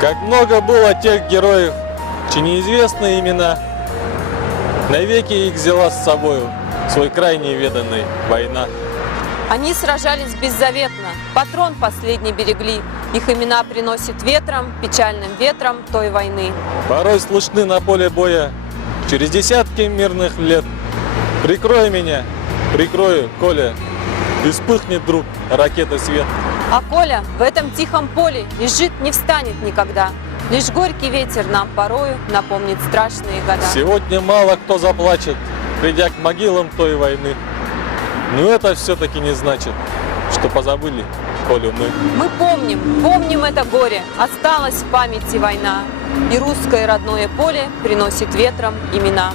Как много было тех героев, чьи неизвестные имена, навеки их взяла с собою свой край неведанный война. Они сражались беззаветно, патрон последний берегли. Их имена приносит ветром, печальным ветром той войны. Порой слышны на поле боя через десятки мирных лет. Прикрой меня, прикрою, Коля, и вспыхнет вдруг ракеты свет. А Коля в этом тихом поле лежит, не встанет никогда. Лишь горький ветер нам порою напомнит страшные года. Сегодня мало кто заплачет, придя к могилам той войны. Но это все-таки не значит, что позабыли Колю мы. Мы помним это горе, осталась в памяти война. И русское родное поле приносит ветром имена.